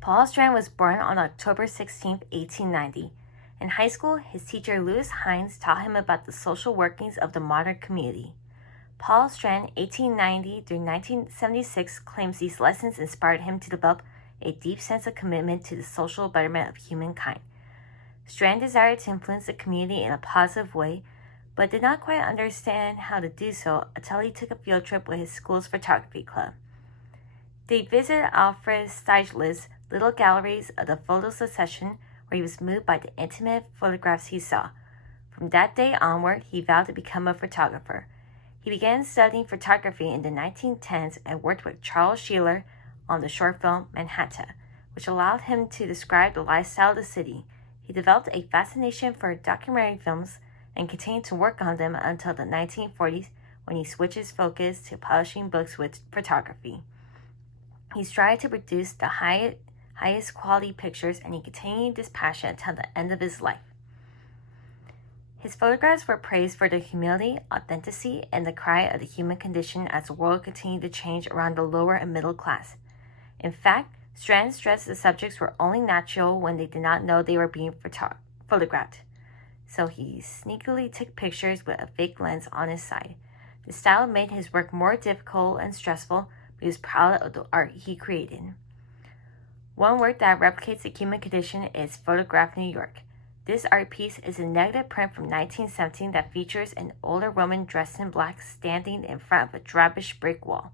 Paul Strand was born on October 16, 1890. In high school, his teacher Lewis Hines taught him about the social workings of the modern community. Paul Strand, 1890 through 1976, claims these lessons inspired him to develop a deep sense of commitment to the social betterment of humankind. Strand desired to influence the community in a positive way, but did not quite understand how to do so until he took a field trip with his school's photography club. They visited Alfred Stieglitz' little galleries of the photo succession, where he was moved by the intimate photographs he saw. From that day onward, he vowed to become a photographer. He began studying photography in the 1910s and worked with Charles Sheeler on the short film Manhattan, which allowed him to describe the lifestyle of the city. He developed a fascination for documentary films and continued to work on them until the 1940s, when he switched his focus to publishing books with photography. He strived to produce the highest quality pictures, and he continued this passion until the end of his life. His photographs were praised for their humility, authenticity, and the cry of the human condition as the world continued to change around the lower and middle class. In fact, Strand stressed the subjects were only natural when they did not know they were being photographed. So he sneakily took pictures with a fake lens on his side. The style made his work more difficult and stressful, but he was proud of the art he created. One work that replicates the human condition is Photograph New York. This art piece is a negative print from 1917 that features an older woman dressed in black standing in front of a drabbish brick wall.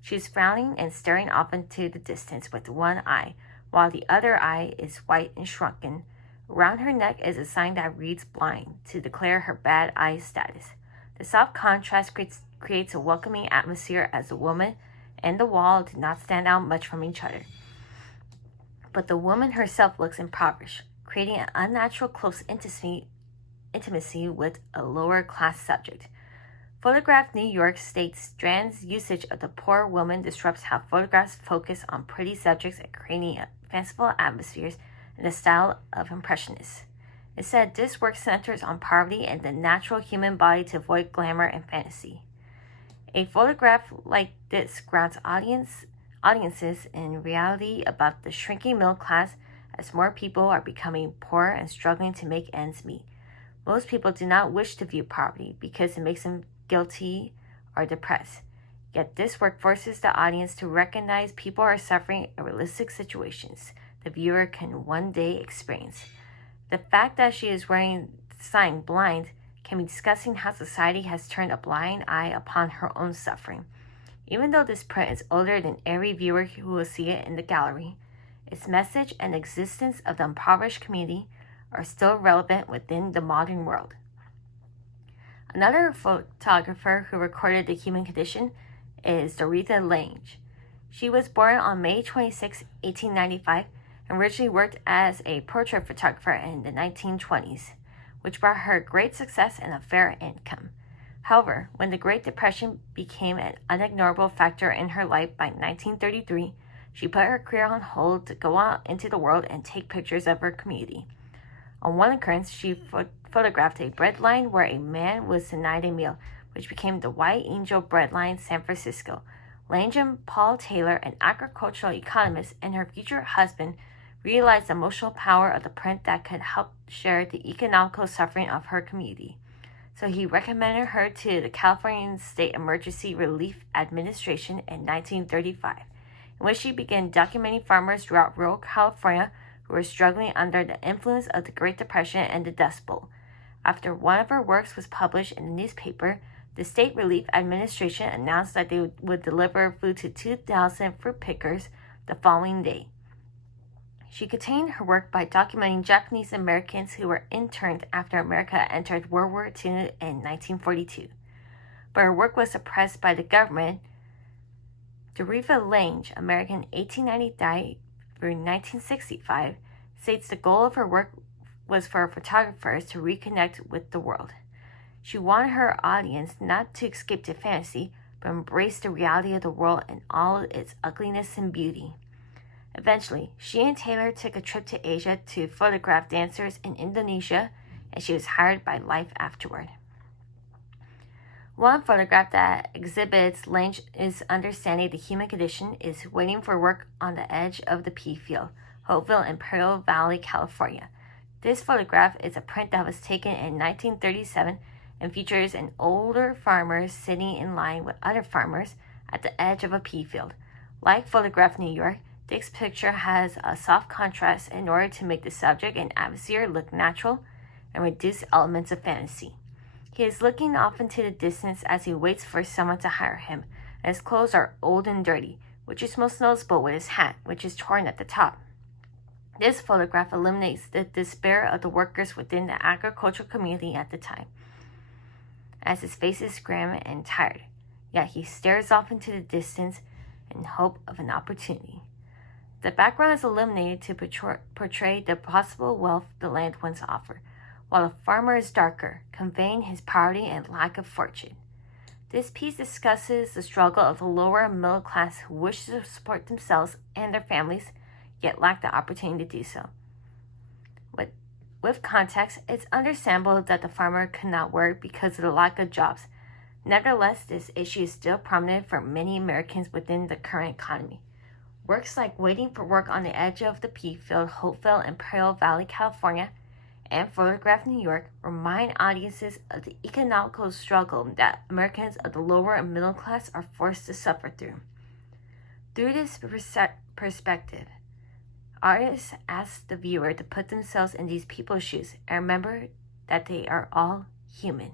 She is frowning and staring off into the distance with one eye, while the other eye is white and shrunken. Around her neck is a sign that reads blind, to declare her bad eye status. The soft contrast creates a welcoming atmosphere as the woman and the wall do not stand out much from each other. But the woman herself looks impoverished, creating an unnatural close intimacy with a lower class subject. Photograph New York states Strand's usage of the poor woman disrupts how photographs focus on pretty subjects and creating fanciful atmospheres in the style of Impressionists. It said this work centers on poverty and the natural human body to avoid glamour and fantasy. A photograph like this grounds audiences in reality about the shrinking middle class, as more people are becoming poor and struggling to make ends meet. Most people do not wish to view poverty because it makes them guilty or depressed. Yet this work forces the audience to recognize people are suffering in realistic situations the viewer can one day experience. The fact that she is wearing the sign blind can be discussing how society has turned a blind eye upon her own suffering. Even though this print is older than every viewer who will see it in the gallery, its message and existence of the impoverished community are still relevant within the modern world. Another photographer who recorded the human condition is Dorothy Lange. She was born on May 26, 1895, and originally worked as a portrait photographer in the 1920s, which brought her great success and a fair income. However, when the Great Depression became an unignorable factor in her life by 1933, she put her career on hold to go out into the world and take pictures of her community. On one occurrence, she photographed a bread line where a man was denied a meal, which became the White Angel Bread Line, San Francisco. Lange and Paul Taylor, an agricultural economist, and her future husband realized the emotional power of the print that could help share the economical suffering of her community. So he recommended her to the California State Emergency Relief Administration in 1935, in which she began documenting farmers throughout rural California who were struggling under the influence of the Great Depression and the Dust Bowl. After one of her works was published in the newspaper, the State Relief Administration announced that they would deliver food to 2,000 fruit pickers the following day. She continued her work by documenting Japanese Americans who were interned after America entered World War II in 1942. But her work was suppressed by the government. Dorothy Lange, American 1890 through 1965, states the goal of her work was for photographers to reconnect with the world. She wanted her audience not to escape to fantasy, but embrace the reality of the world in all its ugliness and beauty. Eventually, she and Taylor took a trip to Asia to photograph dancers in Indonesia, and she was hired by Life afterward. One photograph that exhibits Lange's understanding of the human condition is Waiting for Work on the Edge of the Pea Field, Hopeville, Imperial Valley, California. This photograph is a print that was taken in 1937 and features an older farmer sitting in line with other farmers at the edge of a pea field. Like Photograph New York, this picture has a soft contrast in order to make the subject and atmosphere look natural and reduce elements of fantasy. He is looking off into the distance as he waits for someone to hire him, and his clothes are old and dirty, which is most noticeable with his hat, which is torn at the top. This photograph illuminates the despair of the workers within the agricultural community at the time, as his face is grim and tired, yet he stares off into the distance in hope of an opportunity. The background is illuminated to portray the possible wealth the land once offered, while the farmer is darker, conveying his poverty and lack of fortune. This piece discusses the struggle of the lower middle class who wish to support themselves and their families, yet lack the opportunity to do so. With context, it's understandable that the farmer could not work because of the lack of jobs. Nevertheless, this issue is still prominent for many Americans within the current economy. Works like Waiting for Work on the Edge of the Pea Field, Hopeville, Imperial Valley, California, and Photograph New York remind audiences of the economical struggle that Americans of the lower and middle class are forced to suffer through. Through this perspective, artists ask the viewer to put themselves in these people's shoes and remember that they are all human.